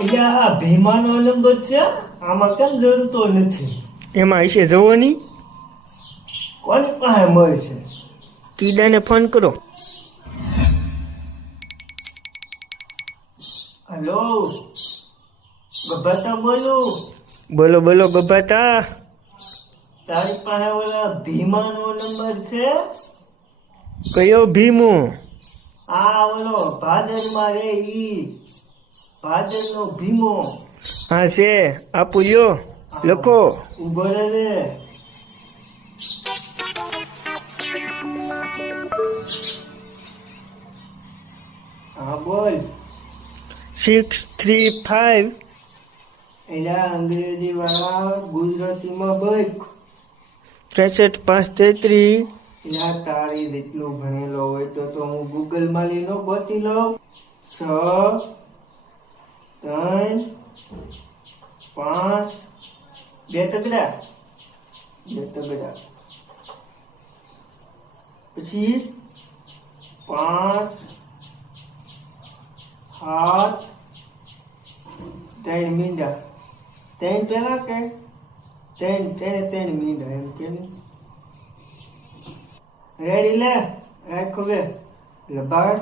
એટલે આ ભીમાનો નંબર છે, આમાં કેમ જરૂરતો નથી? એમાં હશે જવો નહીં. કોની પાસે મળે છે? ટીડાને ફોન કરો. હલો, ગભાતા બોલું. બોલો બોલો ગભાતા. તારી પાસે ઓલા ભીમાનો નંબર છે? કયો ભીમો? આ ઓલો ભાદરમાં રે ઈ ભાદરનો ભીમો. હા છે, આપું લ્યો, લખો. ઉભો રે. હા બોલ. 635. એના અંગ્રેજી વાળા ગુજરાતીમાં બોલ. 63 533. એના તારી જેટલું ભણેલો હોય તો હું ગૂગલ માં લઈને ગોતી લઉં. 6 3 5 બે તગડા પછી 5 7 3 મીંડા. 3 પેલા કે 3 મીંડા એમ કે રેડી લે રાખો બે લબાડ.